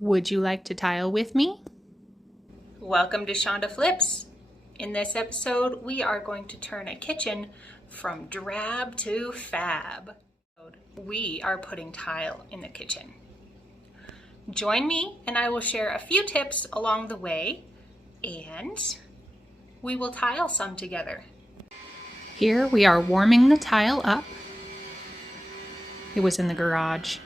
Would you like to tile with me? Welcome to Shonda Flips. In this episode, we are going to turn a kitchen from drab to fab. We are putting tile in the kitchen. Join me and I will share a few tips along the way, and we will tile some together. Here we are warming the tile up. It was in the garage,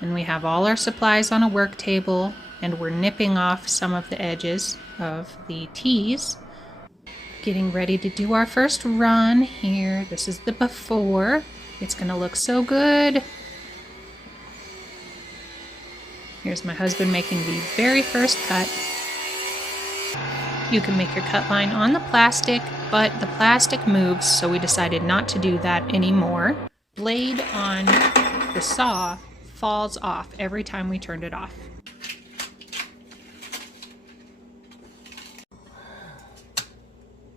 and we have all our supplies on a work table, and we're nipping off some of the edges of the T's. Getting ready to do our first run here. This is the before. It's gonna look so good. Here's my husband making the very first cut. You can make your cut line on the plastic, but the plastic moves, so we decided not to do that anymore. Blade on the saw falls off every time we turned it off.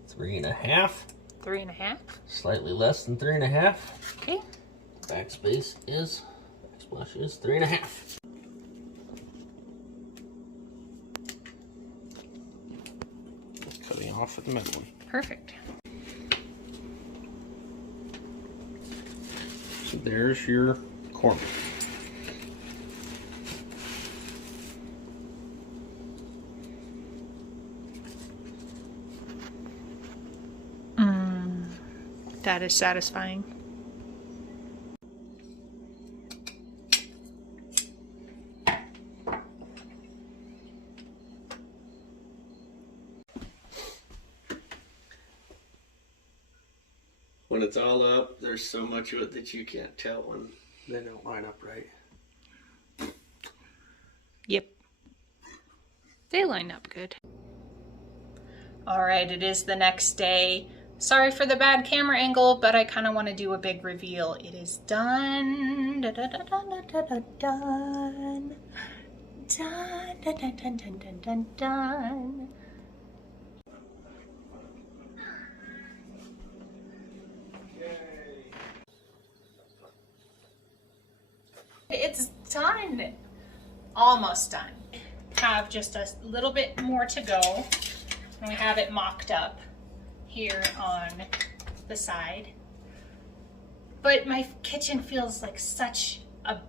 Three and a half. 3.5. Slightly less than 3.5. Okay. Backsplash is 3.5. Just cutting off at the middle one. Perfect. So there's your corner. That is satisfying. When it's all up, there's so much of it that you can't tell when they don't line up right. Yep. They line up good. All right, it is the next day. Sorry for the bad camera angle, but I kind of want to do a big reveal. It is done. Dun, dun, dun, dun, dun, dun, done. Dun, dun, dun, dun, dun, dun, dun, done. It's done. Almost done. Have just a little bit more to go, and we have it mocked up here on the side. But my kitchen feels like such a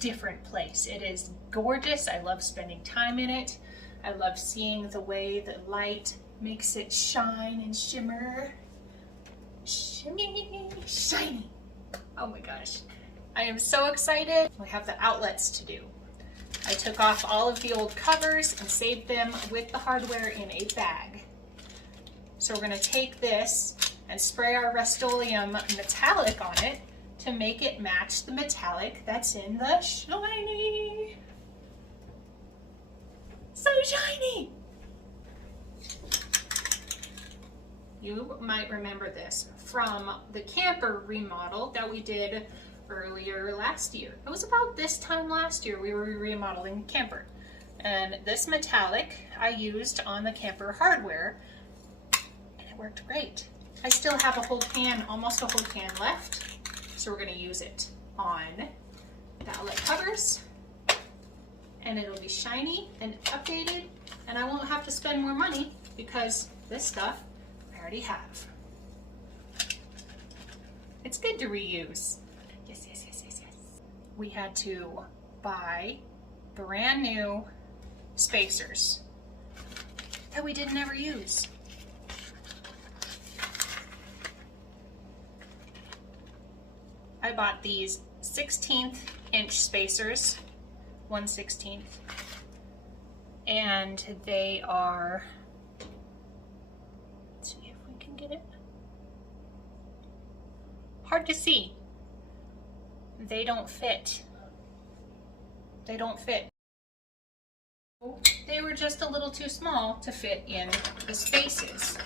different place. It is gorgeous. I love spending time in it. I love seeing the way the light makes it shine and shimmer. Shimmy, shiny. Oh my gosh. I am so excited. We have the outlets to do. I took off all of the old covers and saved them with the hardware in a bag. So we're going to take this and spray our Rust-Oleum metallic on it to make it match the metallic that's in the shiny. So shiny! You might remember this from the camper remodel that we did earlier last year. It was about this time last year we were remodeling the camper. And this metallic I used on the camper hardware, and it worked great. I still have a whole can, almost a whole can left, so we're going to use it on the outlet covers, and it'll be shiny and updated, and I won't have to spend more money because this stuff I already have. It's good to reuse. Yes, yes, yes, yes, yes. We had to buy brand new spacers that we didn't ever use. I bought these 16th inch spacers, 1/16, and they are, let's see if we can get it, hard to see. They don't fit. They don't fit. They were just a little too small to fit in the spaces.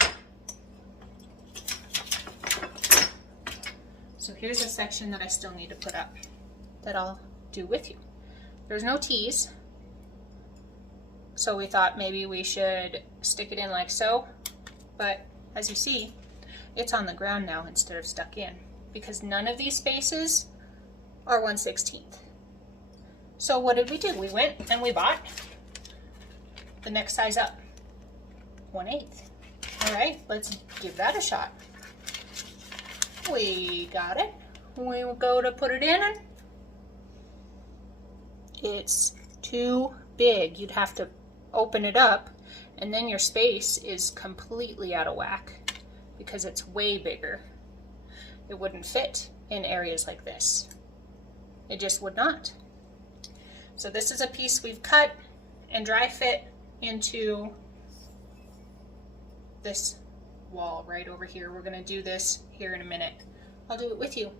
So here's a section that I still need to put up that I'll do with you. There's no T's, so we thought maybe we should stick it in like so, but as you see, it's on the ground now instead of stuck in, because none of these spaces are 1/16. So what did we do? We went and we bought the next size up, 1/8. All right, let's give that a shot. We got it. We will go to put it in. It's too big. You'd have to open it up, and then your space is completely out of whack because it's way bigger. It wouldn't fit in areas like this. It just would not. So this is a piece we've cut and dry fit into this wall right over here. We're going to do this here in a minute. I'll do it with you.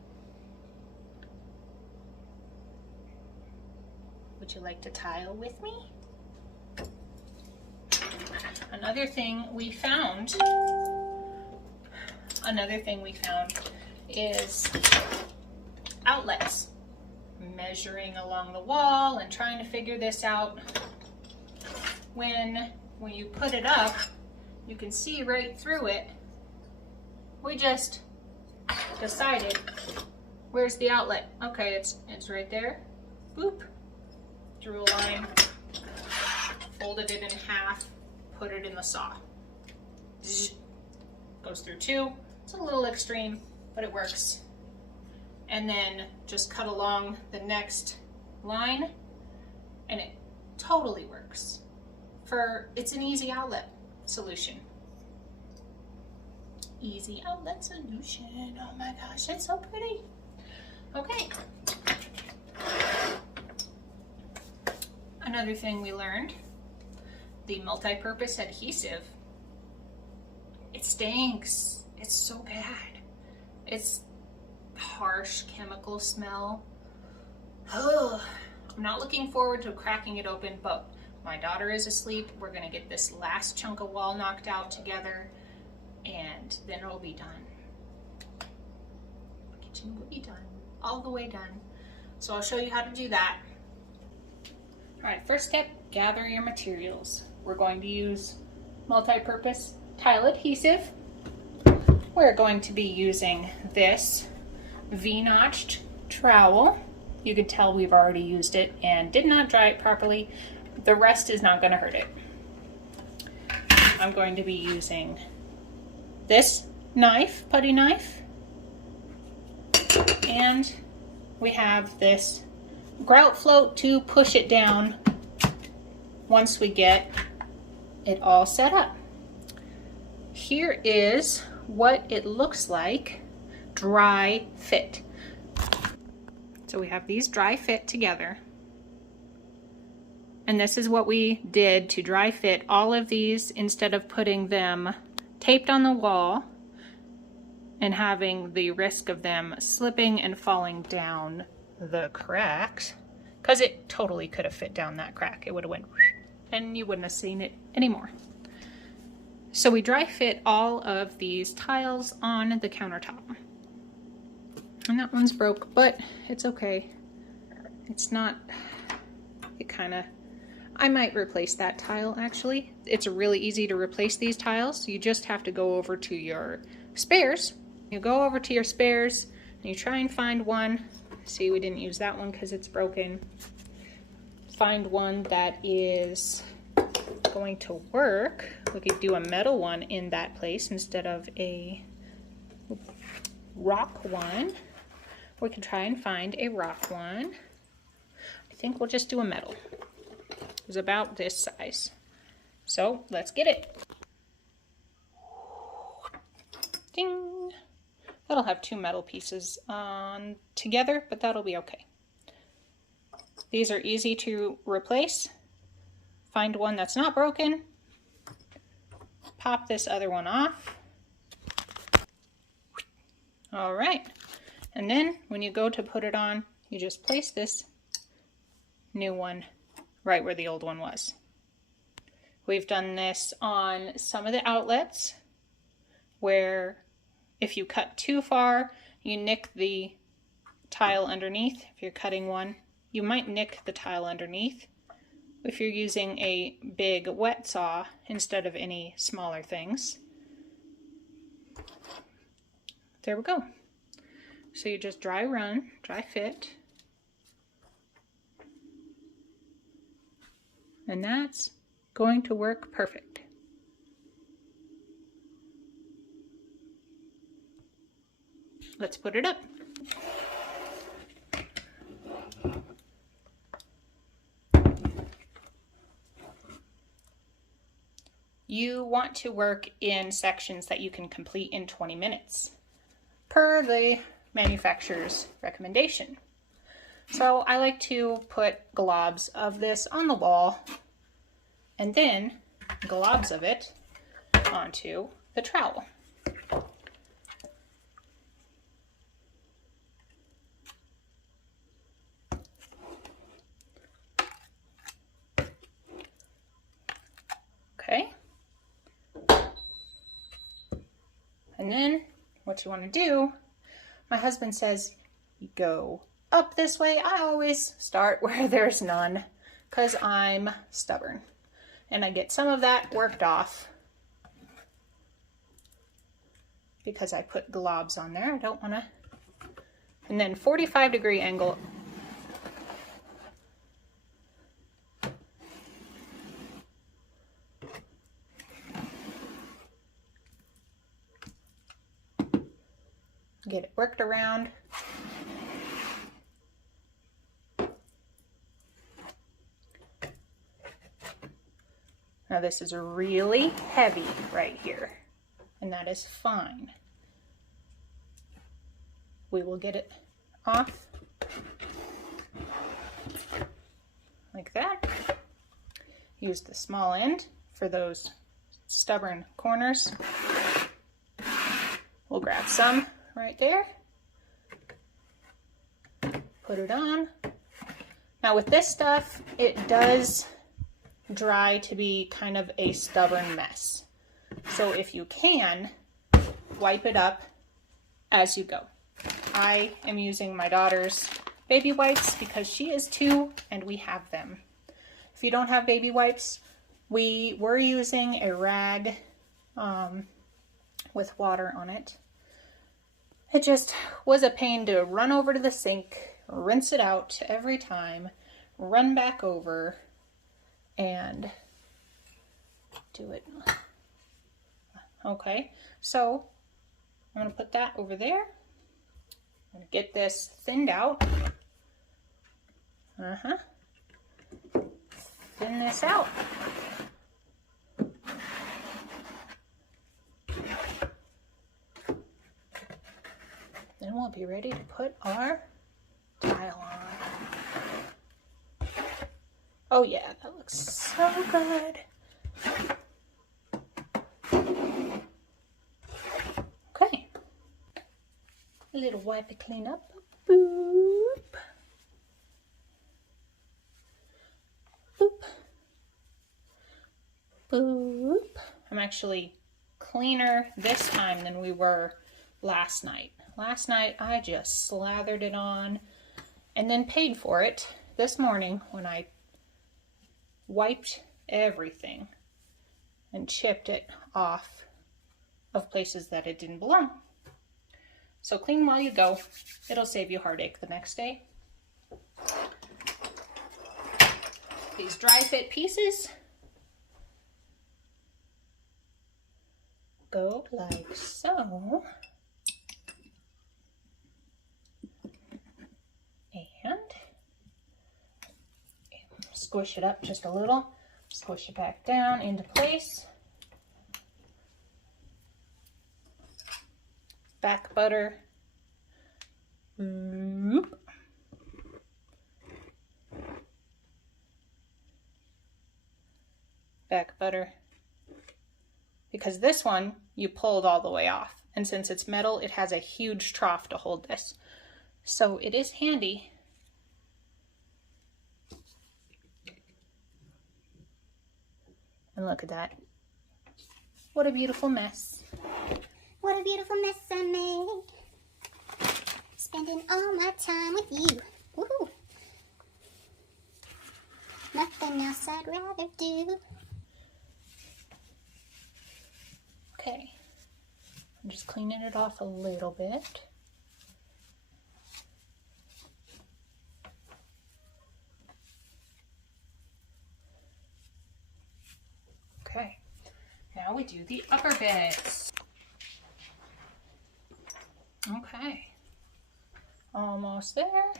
Would you like to tile with me? Another thing we found is outlets. Measuring along the wall and trying to figure this out. When you put it up, you can see right through it. We just decided, where's the outlet? Okay, it's right there. Boop. Drew a line, folded it in half, put it in the saw. Zzz. Goes through 2. It's a little extreme, but it works. And then just cut along the next line, and it totally works. It's an easy outlet solution. Easy outlet solution. Oh my gosh, it's so pretty. Okay. Another thing we learned, the multi-purpose adhesive. It stinks. It's so bad. It's harsh chemical smell. Oh, I'm not looking forward to cracking it open, but my daughter is asleep. We're gonna get this last chunk of wall knocked out together, and then it'll be done. The kitchen will be done, all the way done. So I'll show you how to do that. All right, first step, gather your materials. We're going to use multi-purpose tile adhesive. We're going to be using this V-notched trowel. You can tell we've already used it and did not dry it properly. The rest is not going to hurt it. I'm going to be using this knife, putty knife, and we have this grout float to push it down once we get it all set up. Here is what it looks like dry fit. So we have these dry fit together, and this is what we did to dry fit all of these instead of putting them taped on the wall and having the risk of them slipping and falling down the cracks, because it totally could have fit down that crack. It would have went and you wouldn't have seen it anymore. So we dry fit all of these tiles on the countertop. And that one's broke, but it's okay. It's not, I might replace that tile actually. It's really easy to replace these tiles. You just have to go over to your spares. You go over to your spares and you try and find one. See, we didn't use that one because it's broken. Find one that is going to work. We could do a metal one in that place instead of a rock one. We can try and find a rock one. I think we'll just do a metal. It's about this size. So let's get it. Ding! That'll have 2 metal pieces on together, but that'll be okay. These are easy to replace. Find one that's not broken. Pop this other one off. All right. And then when you go to put it on, you just place this new one right where the old one was. We've done this on some of the outlets where if you cut too far, you nick the tile underneath. If you're cutting one, you might nick the tile underneath. If you're using a big wet saw instead of any smaller things. There we go. So you just dry run, dry fit. And that's going to work perfect. Let's put it up. You want to work in sections that you can complete in 20 minutes, per the manufacturer's recommendation. So I like to put globs of this on the wall and then globs of it onto the trowel. Okay. And then what you want to do, my husband says, you go up this way. I always start where there's none because I'm stubborn. And I get some of that worked off because I put globs on there. I don't want to. And then 45-degree angle. Get it worked around. Now this is really heavy right here, and that is fine. We will get it off like that. Use the small end for those stubborn corners. We'll grab some right there. Put it on. Now with this stuff, it does dry to be kind of a stubborn mess. So if you can, wipe it up as you go. I am using my daughter's baby wipes because she is 2 and we have them. If you don't have baby wipes, we were using a rag with water on it. It just was a pain to run over to the sink, rinse it out every time, run back over, and do it. Okay, so I'm going to put that over there. I'm going to get this thinned out. Thin this out. Then we'll be ready to put our tile on. Oh yeah, that looks so good. Okay. A little wipe to clean up. Boop. Boop. Boop. I'm actually cleaner this time than we were last night. Last night I just slathered it on and then paid for it this morning when I wiped everything and chipped it off of places that it didn't belong. So clean while you go. It'll save you heartache the next day. These dry fit pieces go like so. And squish it up just a little, squish it back down into place. Back butter. Back butter. Because this one you pulled all the way off, and since it's metal, it has a huge trough to hold this. So it is handy. And look at that. What a beautiful mess. What a beautiful mess I made. Spending all my time with you. Woohoo! Nothing else I'd rather do. Okay. I'm just cleaning it off a little bit. do the upper bits. Okay, almost there.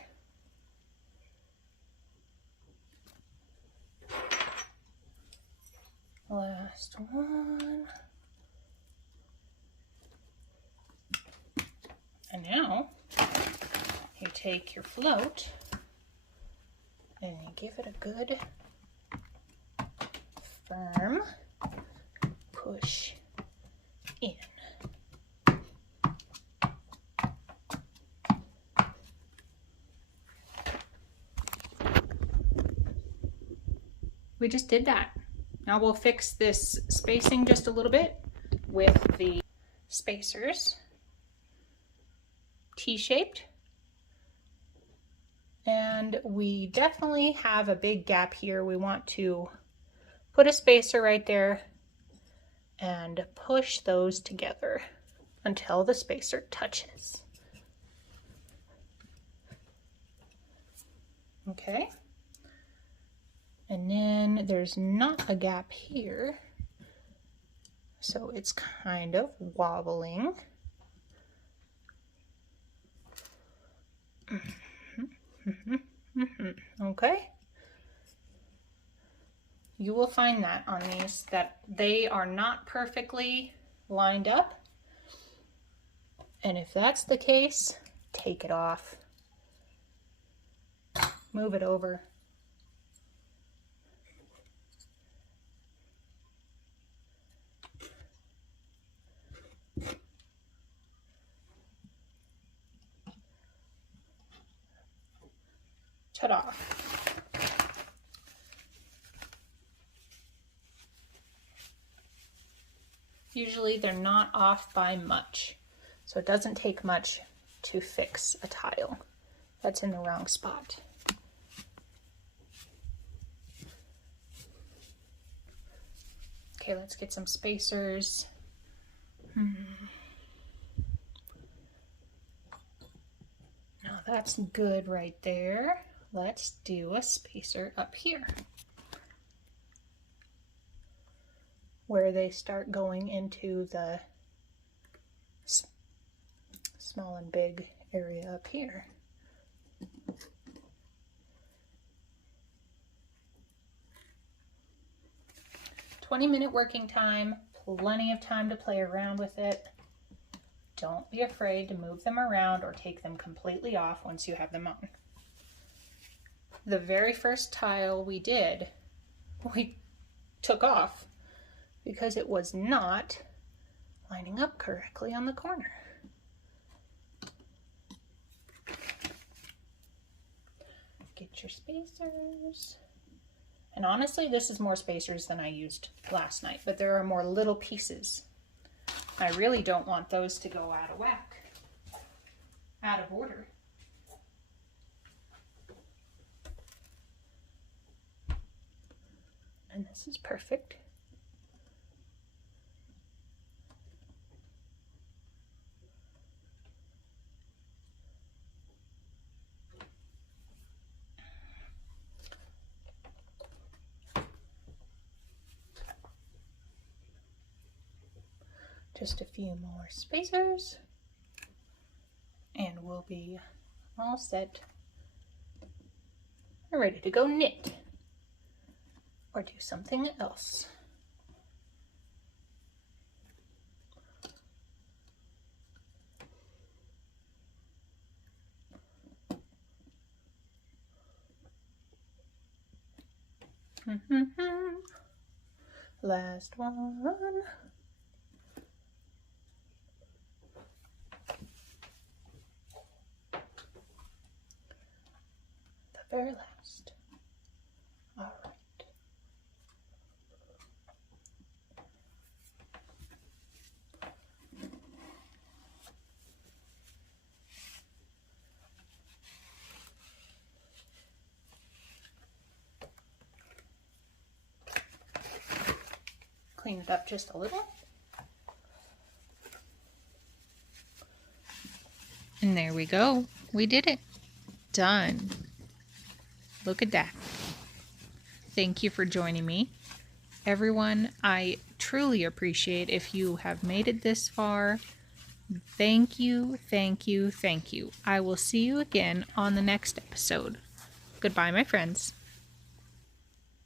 Last one. And now you take your float and you give it a good firm push in. We just did that. Now we'll fix this spacing just a little bit with the spacers, T-shaped. And we definitely have a big gap here. We want to put a spacer right there and push those together until the spacer touches. Okay. And then there's not a gap here, so it's kind of wobbling. Okay. You will find that on these that they are not perfectly lined up. And if that's the case, take it off. Move it over. Ta-da. Usually they're not off by much, so it doesn't take much to fix a tile that's in the wrong spot. Okay, let's get some spacers. Now that's good right there. Let's do a spacer up here, where they start going into the small and big area up here. "20-minute working time, plenty of time to play around with it. Don't be afraid to move them around or take them completely off once you have them on." The very first tile we did, we took off because it was not lining up correctly on the corner. Get your spacers. And honestly, this is more spacers than I used last night, but there are more little pieces. I really don't want those to go out of whack, out of order. And this is perfect. Just a few more spacers and we'll be all set and ready to go knit or do something else. Last one. The very last. All right. Clean it up just a little. And there we go. We did it. Done. Look at that. Thank you for joining me everyone. I truly appreciate if you have made it this far. Thank you, thank you, thank you. I will see you again on the next episode. Goodbye, my friends.